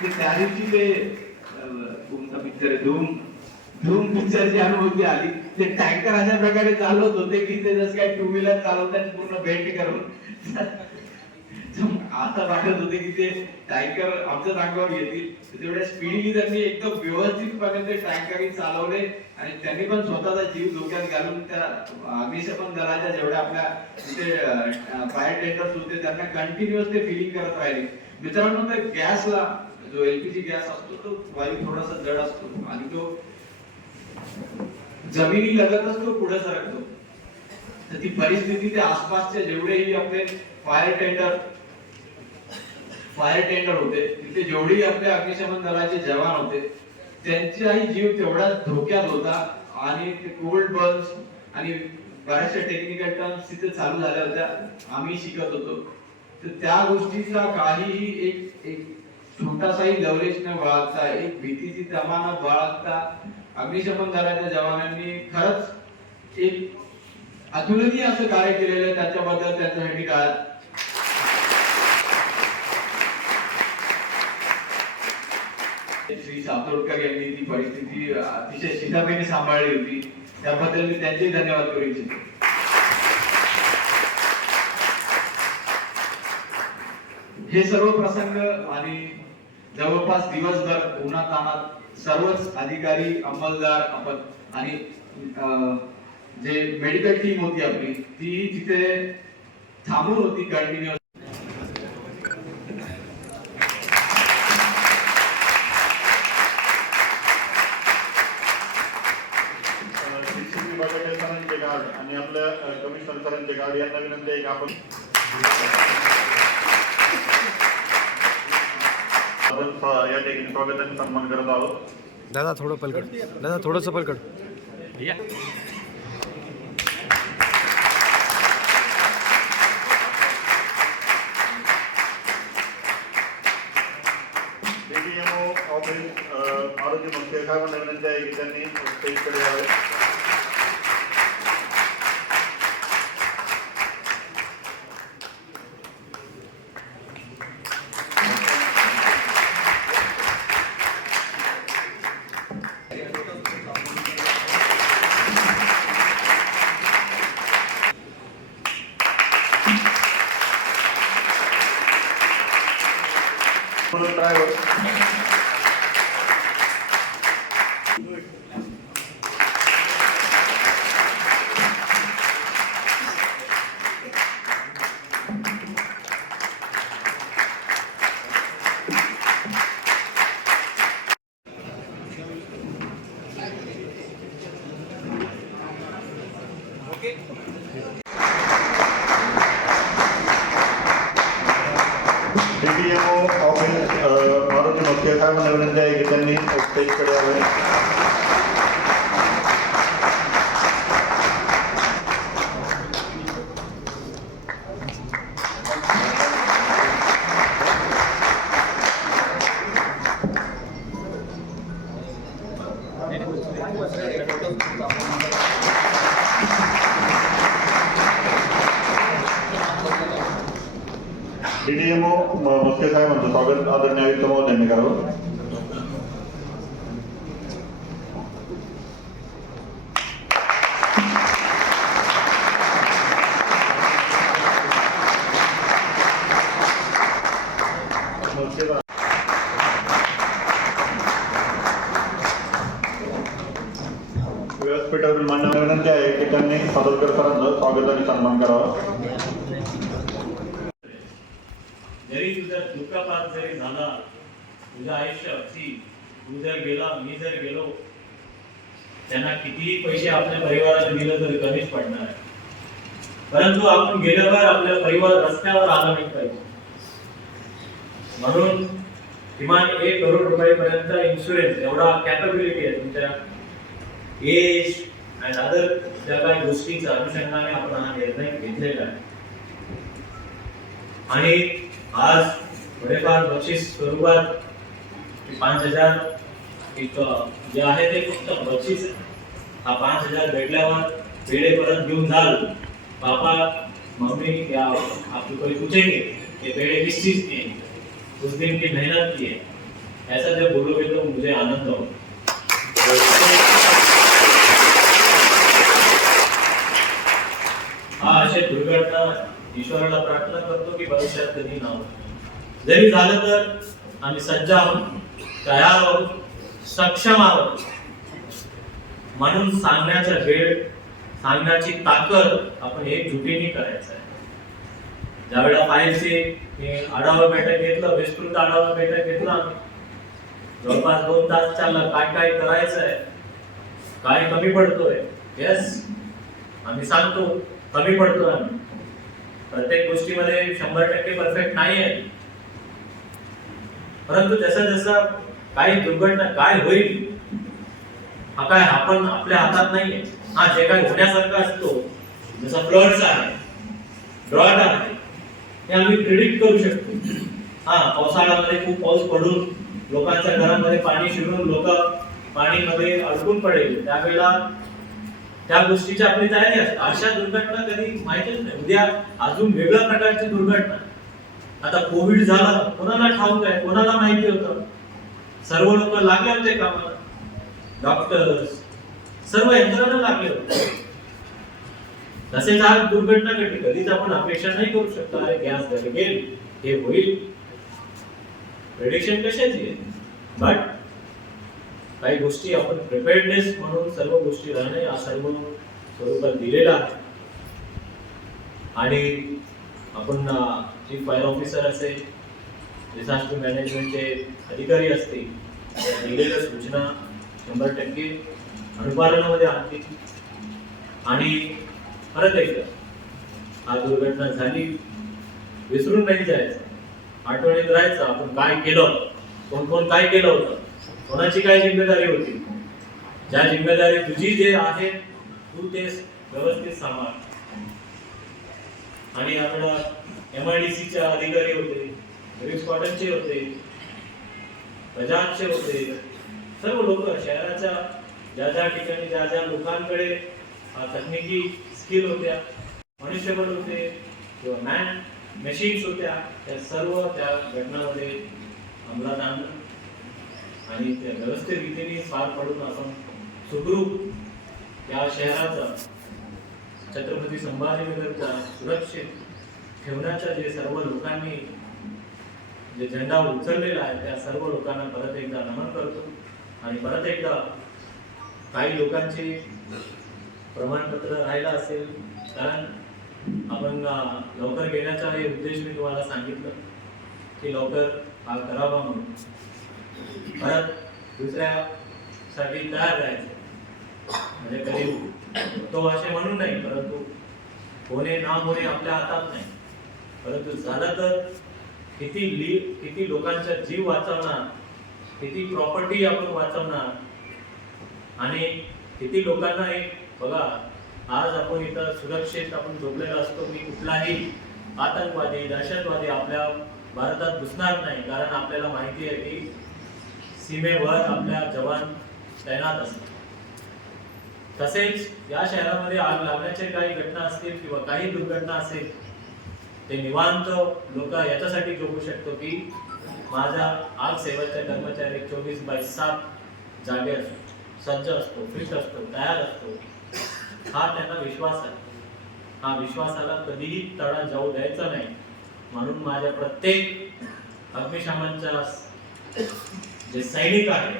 ते त्या ते कोणता पिक्चर आहे धूम. धूम पिक्चरची अनुभूती आली. ते टँकर अशा प्रकारे चालवत होते की ते जसं काय टू व्हीलर चालवतात पूर्ण भेट करून आता वाटत होते की ते टँकर आमच्या अंगावर येतील. तेवढ्या स्पीडनी त्यांनी एकदम व्यवस्थितपणे ते टँकर चालवले आणि त्यांनी पण स्वतःचा जीव धोक्यात घालून त्या अग्निशमन दलाच्या जेवढ्या आपल्या तिथे फायर टेंडर्स होते त्यांना कंटिन्युअस ते फिलिंग करत राहिले. मित्रांनो ते गॅसला जो एलपीजी गॅस असतो तो वायू थोडासा जड असतो आणि तो जमिनी लगतच तो पुढे सरकतो. तर ती परिस्थिती ते आसपासचे जेवढेही आपले फायर टेंडर फायर टेंडर होते तिथे जेवढेही आपले अग्निशमन दलाचे जवान होते त्यांचाही जीव तेवढाच धोक्यात होता आणि ते कोल्ड बर्न्स आणि बऱ्याचशा टेक्निकल टर्म्स तिथे चालू झाल्या होत्या. आम्ही शिकत होतो. तर त्या गोष्टीचा काहीही एक एक छोटासाही लवलेश न बाळगता एक भीतीची तमा न बाळगता अग्निशमन दलाच्या जवानांनी खरंच एक अतुलनीय असं कार्य केलेलं आहे त्याच्याबद्दल त्यांच्यासाठी काय श्री सातोडकर यांनी ती परिस्थिती अतिशय शिताफेने सांभाळली होती. त्याबद्दल मी त्यांचे धन्यवाद करू इच्छितो. हे सर्व प्रसंग आणि जवळपास दिवसभर उन्हात तानात सर्वच अधिकारी अंमलदार आपण आणि जे मेडिकल टीम होती आपली ती तिथे थांबून होती कंटिन्युअस आणि आपल्या कमिशनर सरांचे कार्ड यांना विनंती आहे की आपण या ठिकाणी स्वागत आणि सन्मान करत आहोत. दादा थोडं पलकड. दादा थोडंसं पलकड. ऑफिस आरोग्य मंत्री साहेबांना विनंती आहे की त्यांनी स्टेजकडे यावे. म्हणून त्यांनी स्टेजकडे यावे विनंती आहे की सदरकर सरांचं स्वागत आणि सन्मान करावा. जरी तुझा दुःखापात जरी झाला तुझं आयुष्य अगदी तू जर गेला मी जर गेलो त्यांना कितीही पैसे आपल्या परिवाराला दिलं तरी कमीच पडणार आहे. परंतु आपण गेल्यावर आपल्या परिवार रस्त्यावर आला नाही पाहिजे. म्हणून किमान एक करोड रुपयापर्यंत इन्शुरन्स एवढा कॅपेबिलिटी आहे तुमच्या. एज आणि अदर ज्या काही गोष्टींच्या अनुषंगाने आपण हा निर्णय घेतलेला आहे. आणि आज थोडेफार बक्षीस स्वरूपात पाच हजार एक जे आहे ते फक्त बक्षीस हा पाच हजार भेटल्यावर वेळे परत घेऊन जाल. पापा मम्मी या आपको कोई पूछेंगे कि पेड़े किस चीज के उस दिन की मेहनत की है. ऐसा जब बोलोगे तो मुझे आनंद होगा हा असे आता ईश्वराला प्रार्थना करतो की भविष्यात कधी ना जरी झालं तर आम्ही सज्ज आहोत तयार आहोत सक्षम आहोत. म्हणून सांगण्याचा वेळ सांगण्याची ताकद आपण एकजुटीने करायचं आहे. ज्यावेळेला फाईलचे हे आढावा बैठक घेतलं विस्तृत आढावा बैठक घेतला जवळपास दोन तास चाललं काय काय करायचं आहे? काय कमी पडतोय? येस आम्ही सांगतो कमी पडतोय आम्ही. प्रत्येक गोष्टीमध्ये शंभर टक्के परफेक्ट नाही आहे परंतु जसं जसं काही दुर्घटना काय होईल हा काय आपण आपल्या हातात नाहीये. हा जे काय होण्यासारखं असतो जसं फ्लड्स आहे ड्रॉट आहे हे आम्ही प्रिडिक्ट करू शकतो. हा पावसाळ्यामध्ये खूप पाऊस पडून लोकांच्या घरामध्ये पाणी शिरून लोक पाणीमध्ये अडकून पडेल. त्यावेळेला त्या गोष्टीची आपली तयारी असते. अशा दुर्घटना कधी माहितीच नाही. उद्या अजून वेगळ्या प्रकारची दुर्घटना. आता कोविड झाला कोणाला ठाऊक आहे? कोणाला माहिती होतं? सर्व लोक लागले होते कामाला. डॉक्टर्स सर्व यंत्रणा लागले होते. तसेच आज दुर्घटना घडली. कधीच आपण अपेक्षा नाही करू शकतो. अरे गॅस गेल हे होईल. प्रेडिक्शन कशाची आहे? बट काही गोष्टी आपण प्रिपेअर्डनेस म्हणून सर्व गोष्टी राहणे हा सर्व स्वरूपात दिलेला आहे. आणि आपण चीफ फायर ऑफिसर असेल डिझास्टर मॅनेजमेंटचे अधिकारी असतील दिलेल्या सूचना शंभर टक्के अनुपालनामध्ये आणतील. आणि परत एकदा हा दुर्घटना झाली विसरून नाही जायचं. आठवणीत राहायचं आपण काय केलं कोण कोण काय केलं होतं. कोणाची काय जिम्मेदारी होती? ज्या जिम्मेदारी तुझी जे आहे तू ते व्यवस्थित सांभाळ. आणि आपला एम आय डी चे अधिकारी होते रिक्स कॉटनचे होते बजाजचे होते सर्व लोक शहराच्या ज्या ज्या ठिकाणी ज्या ज्या लोकांकडे तकनिकी स्किल होत्या मनुष्यबळ होते किंवा मॅन मशीन्स होत्या त्या सर्व त्या घटनामध्ये अंमलात आणलं. आणि त्या व्यवस्थित रीतीने पार पडून आपण सुखरूप या शहराचा छत्रपती संभाजीनगरचा सुरक्षित ठेवण्याच्या जे सर्व लोकांनी जे झेंडा उचललेला आहे त्या सर्व लोकांना परत एकदा नमन करतो. आणि परत एकदा काही लोकांचे प्रमाणपत्र राहिलं असेल कारण आपण लवकर घेण्याचा हे उद्देश मी तुम्हाला सांगितलं की लवकर हा करावा म्हणून. परत दुसऱ्यासाठी तयार राहायचं. म्हणजे कधी तो असे म्हणून नाही परंतु होणे ना होणे आपल्या हातात नाही. परंतु झालं तर किती ली किती लोकांचा जीव वाचवणार किती प्रॉपर्टी आपण वाचवणार आणि किती लोकांना एक बघा आज आपण इथं सुरक्षित आपण झोपलेलो असतो की कुठलाही आतंकवादी दहशतवादी आपल्या भारतात घुसणार नाही कारण आपल्याला माहिती आहे की सीमेवर आपल्या जवान तैनात असतात तसेच या शहरामध्ये आग लागण्याचे काही घटना असतील किंवा काही दुर्घटना असेल ते निवांत लोक याच्यासाठी जोगू शकतो की माझा आग सेवाचा कर्मचारी चोवीस बाय सात जागे असतो सज्ज असतो फिट असतो तयार असतो. हा त्यांना विश्वास आहे. हा विश्वासाला कधीही तडा जाऊ द्यायचा नाही. म्हणून माझ्या प्रत्येक अग्निशामनच्या जे सैनिक आहे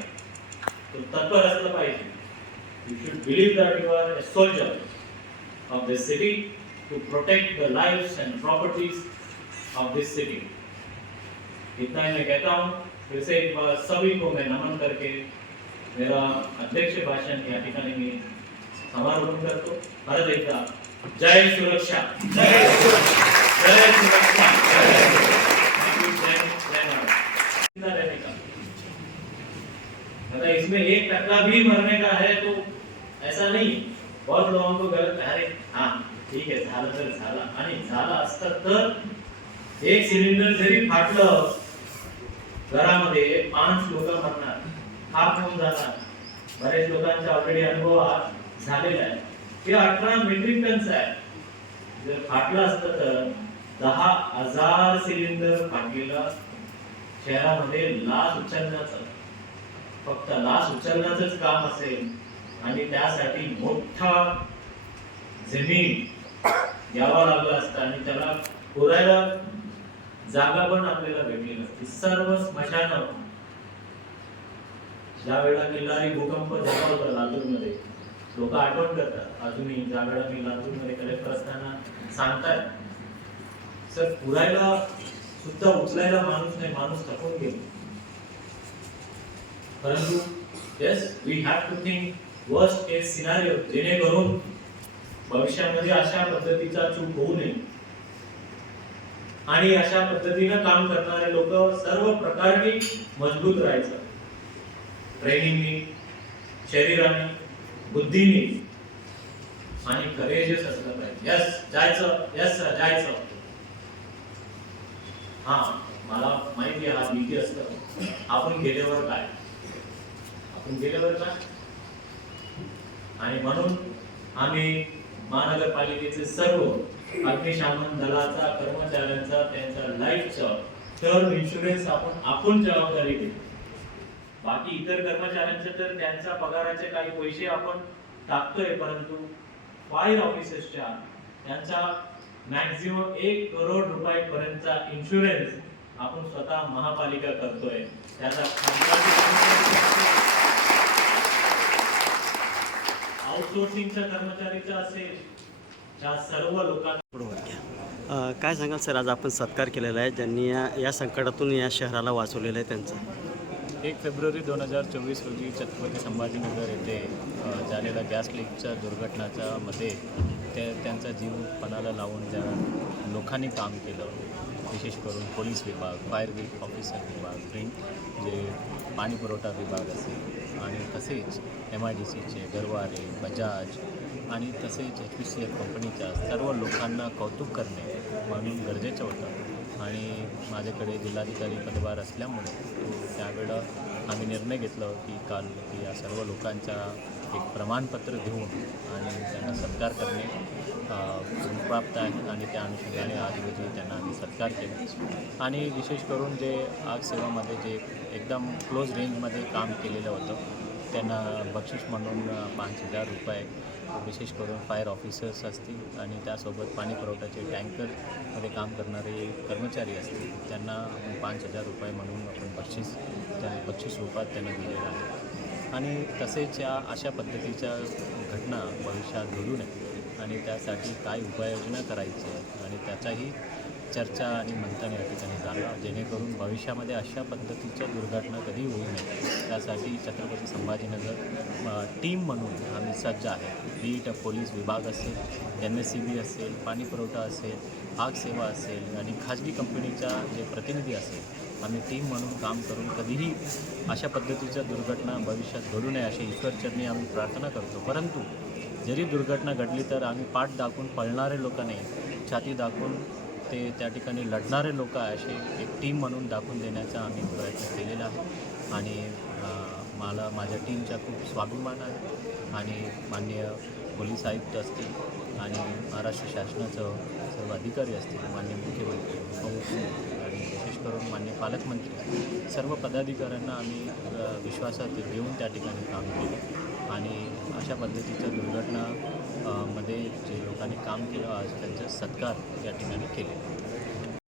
तो तत्पर असलं पाहिजे. You should believe that you are a soldier of this city to protect the lives and properties of this city. इतना ही मैं कहता हूँ, फिर से एक बार सभी को मैं नमन करके मेरा अध्यक्ष भाषण या ठिकाणी मी समारोप करतो परत एकदा जय सुरक्षा। जय सुरक्षा। जय सुरक्षा। इसमें एक टकला भी मरने का है तो ऐसा नहीं। बहुत लोगों को गलत अरे हाँ ठीक आहे झालं तर झालं आणि झालं असतं तर एक सिलेंडर जरी फाटलं घरामध्ये पाच लोक मरणार हा फोन जाणार? बरेच लोकांचा ऑलरेडी अनुभव हा झालेला आहे हे अठरा मेट्रिक टनचं आहे जर फाटलं असतं तर दहा हजार सिलेंडर फाटलेलं शहरामध्ये लाच उचलण्याचं फक्त लाच उचलण्याचंच काम असेल आणि त्यासाठी मोठा जमीन घ्यावा लागला असता आणि त्याला पुरायला जागा पण आपल्याला भेटली नसती. सर्व स्मशान ज्या वेळेला किल्लारी भूकंप झाला होता लातूरमध्ये लोक आठवण करतात. अजूनही ज्या वेळेला मी लातूरमध्ये कलेक्टर असताना सांगतात सर पुरायला सुद्धा उचलायला माणूस नाही माणूस थकून गेला. परंतु yes we have to think worst case scenario जेणेकरून भविष्यामध्ये अशा पद्धतीचा चूक होऊ नये. आणि अशा पद्धतीनं काम करणारे लोक सर्व प्रकारने मजबूत राहायचं. ट्रेनिंगनी शरीराने बुद्धीने. आणि करेजियस असलं पाहिजे. यस जायचं यस सर जायचं. हा मला माहिती हा भीती असतं. आपण गेल्यावर काय? आपण गेल्यावर आणि म्हणून आम्ही महानगरपालिकेचे सर्व अग्निशामन दलाचा कर्मचाऱ्यांचा त्यांचा लाईफचा टर्म इन्शुरन्स आपण आपण जबाबदारी घेतो बाकी इतर कर्मचाऱ्यांचे तर त्यांचा पगाराचे काही पैसे आपण टाकतोय परंतु फायर ऑफिसर्सच्या त्यांचा मॅक्झिमम एक करोड रुपयापर्यंतचा इन्शुरन्स आपण स्वतः महापालिका करतोय. त्याचा आउटसोर्सिंगच्या कर्मचारीचा असेल त्या सर्व लोकांना अ, काय सांगाल सर आज आपण सत्कार केलेला आहे ज्यांनी या या संकटातून या शहराला वाचवलेलं आहे त्यांचा? एक फेब्रुवारी दोन हजार चोवीस रोजी छत्रपती संभाजीनगर येथे झालेल्या गॅस लीकच्या दुर्घटनाच्या मध्ये ते त्यांचा जीव पणाला लावून ज्या लोकांनी काम केलं विशेष करून पोलीस विभाग फायर ऑफिसर विभाग ड्रिंक जे पाणी पुरवठा विभाग असेल आणि तसेच एम आय डी सीचे गरवारे बजाज आणि तसेच एच पी सी एल कंपनीच्या सर्व लोकांना कौतुक करणे म्हणून गरजेचं होतं. आणि माझ्याकडे जिल्हाधिकारी पदभार असल्यामुळे त्यावेळं आम्ही निर्णय घेतला की काल की या सर्व लोकांच्या एक प्रमाणपत्र देऊन आणि त्यांना सत्कार करणे प्राप्त आहे आणि त्या अनुषंगाने आज रोजी त्यांना आम्ही सत्कार केला. आणि विशेष करून जे आग सेवामध्ये जे एकदम क्लोज रेंजमध्ये काम केलेलं होतं. त्यांना बक्षीस म्हणून पाच हजार रुपये विशेष करून फायर ऑफिसर्स असतील आणि त्यासोबत पाणी पुरवठ्याचे टँकरमध्ये काम करणारे कर्मचारी असतील त्यांना पाच हजार रुपये म्हणून आपण बक्षीस त्या बक्षीस रूपात त्यांना दिलेलं आहे. आणि तसेच या अशा पद्धतीच्या घटना भविष्यात घडू नये आणि त्यासाठी काय उपाययोजना करायची आणि त्याचाही चर्चा आणि मंथन या ठिकाणी झालं जेणेकरून भविष्यामध्ये अशा पद्धतीच्या दुर्घटना कधी होऊ नये. त्यासाठी छत्रपती संभाजीनगर टीम म्हणून आम्ही सज्ज आहे. बी पोलीस विभाग असेल एन एस सी बी असेल पाणीपुरवठा असेल आग सेवा असेल आणि खाजगी कंपनीच्या जे प्रतिनिधी असेल आम्ही टीम म्हणून काम करून कधीही अशा पद्धतीच्या दुर्घटना भविष्यात घडू नये अशी ईश्वरचरणी आम्ही प्रार्थना करतो. परंतु जरी दुर्घटना घडली तर आम्ही पाठ दाखवून पळणारे लोक नाही. छाती दाखवून ते त्या ठिकाणी लढणारे लोक आहे असे एक टीम म्हणून दाखवून देण्याचा आम्ही प्रयत्न केलेला आहे. आणि मला माझ्या टीमचा खूप स्वाभिमान आहे. आणि माननीय पोलीस आयुक्त असतील आणि महाराष्ट्र शासनाचं सर्व अधिकारी असतील मान्य मुख्यमंत्री उपमुख्यमंत्री आणि विशेष करून मान्य पालकमंत्री सर्व पदाधिकाऱ्यांना आम्ही विश्वासात घेऊन त्या ठिकाणी काम केलं. आणि अशा पद्धतीच्या दुर्घटना मध्ये जे लोकांनी काम केलं आज त्यांचा सत्कार या ठिकाणी केले